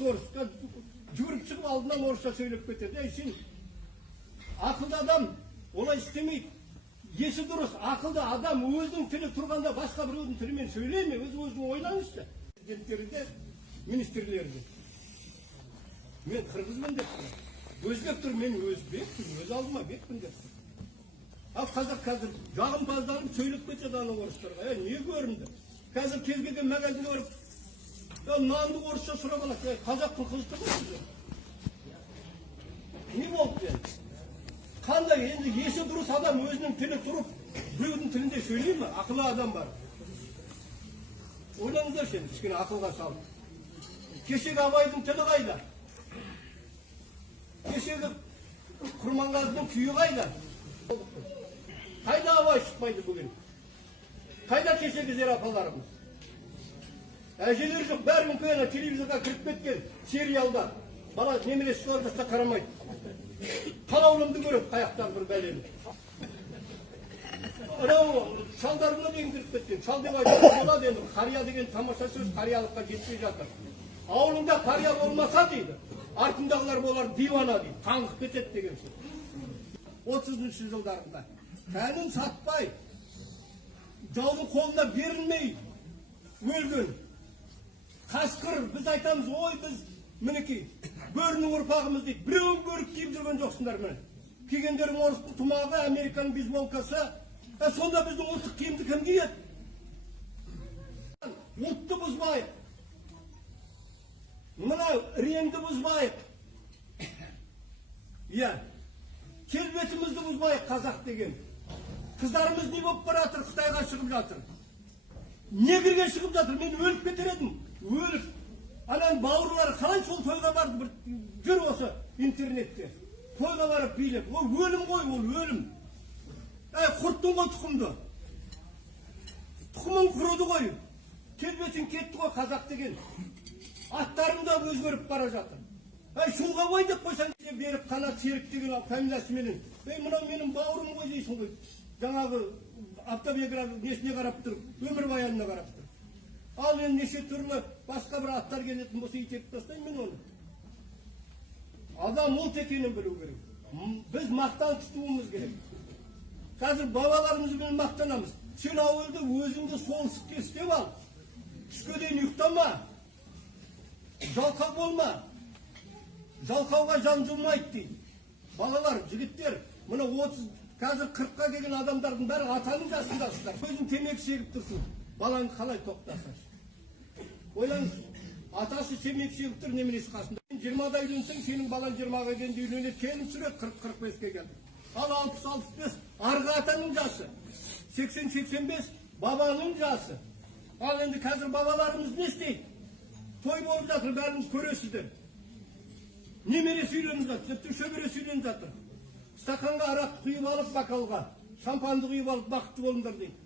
orusça. Жүгіріп шығып алдынан орысша сөйлеп кетеді. Сен ақылды адам олай істемейді. Есі дұрыс, ақылды адам өзінің тілі тұрғанда басқа біреудің тілімен сөйлей ме? Өзінің ойлаңызшы. Президенттерде, министрлерде. Мен қырғызбын деп тұр. Өзбек тұр, мен өзбекпін, өз алдыма бекпін деп тұр. Ал қазақ қазір жағымпаздарым сөйлеп кетеді ана орыстарға. Не көрінді? Қазір кез келген магазинге барып нанды орысша сұрап алады. Қазақтың қызы тұрмайды. Не болды енді? Қандай енді есі дұрыс адам өзінің тілі тұрып, біреудің тілінде сөйлей ме? Ақылы адам бар. Ойлаңыздаршы енді, кішкене ақылға салып. Кешегі Абайдың тілі қайда? Кешегі Құрманғазының күйі қайда? Қайда Абай шықпайды бүгін? Қайда кешегі зерапаларымыз? Әжелер жоқ, бәрінің көйіне телевизорға кіріп кеткен сериалда. Бала немересі шығарда қарамайды. Қалаулымды көріп, қаяқтағы бір бәлені. Шалдарына деген кіріп кеткен. Шал деп айтып болады енді. Қария деген тамаша сөз қариялыққа жетпей жатыр. Ауылыңда қария болмаса дейді, артындағылар болар дивана дейді. Таңғып кетеді деген сөз. 30-шы жылдарында тәнін сатпай, жаудың қолына берілмей өлген. Қасқыр, біз айтамыз, ой біз мінекей, бөрінің ұрпағымыз дейді. Біреуін көріп киіп жүрген жоқсыңдар міне. Кигендерің орыстың тұмағы, Американың бейсболкасы. Сонда біздің ұлттық киімді кім киеді? Ұлтты бұзбайық. Мына реңді бұзбайық. Иә. Келбетімізді бұзбайық, қазақ деген. Қыздарымыз не болып баратыр, Қытайға шығып жатыр. Негрге шығып жатыр, мен өліп кетер едім. Өліп. Анан бауырлары қалай сол тойға барды, жүр осы интернетте. Тойға барып билеп. Ол өлім ғой, ол өлім. Құрттың ғой тұқымды. Тұқымың құрыды ғой. Келбетің кетті ғой қазақ деген. Аттарың да өзгеріп бара жатыр. Шулға ғой деп қойсаң, беріп Қанат Серік деген фамилиясыменен. Мынау менің бауырым ғой дейсің ғой. Жаңағы автобиография несіне қарап тұр, өмір баянына қарап тұр. Ал енді неше түрлі басқа бір аттар келетін болса итеріп тастаймын мен оны. Адам ұлт екенін білу керек. Біз мақтан тұтуымыз керек. Қазір бабаларымызбен мақтанамыз. Сен ауылды өзіңді солтүстікке істеп ал. Түске дейін ұйықтама. Жалқау болма. Жалқауға жан жылмайды дейді. Балалар, жігіттер, мына 30, қазір 40-қа келген адамдардың бәрі атаның жасындасыздар. Өзің темекі шегіп тұрсың. Балаң қалай тоқтаса? Ойлаңыз, атасы темекі шегіп тұр, немересі қасында. 20-да үйленсең, сенің балаң 20-ға келгенде үйленеді, келін сүреді, 40-45-ке келді. Ал 60-65 арғы атаның жасы. 80-85 бабаның жасы. Ал енді қазір бабаларымыз не істейді? Той болып жатыр, бәріңіз көресіздер. Немересі үйленіп жатыр, тіпті шөбересі үйленіп жатыр. Стақанға арақ құйып алып бакалға, шампанды құйып алып бақытты болыңдар дейді.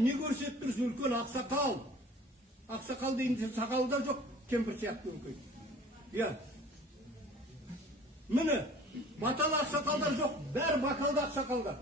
Не көрсетіп тұрсың, үлкен ақсақал. Ақсақал деймін, сақалы да жоқ, кемпір сияқты үлкен. Иә. Міне, баталы ақсақалдар жоқ, бәрі бакалды ақсақалдар.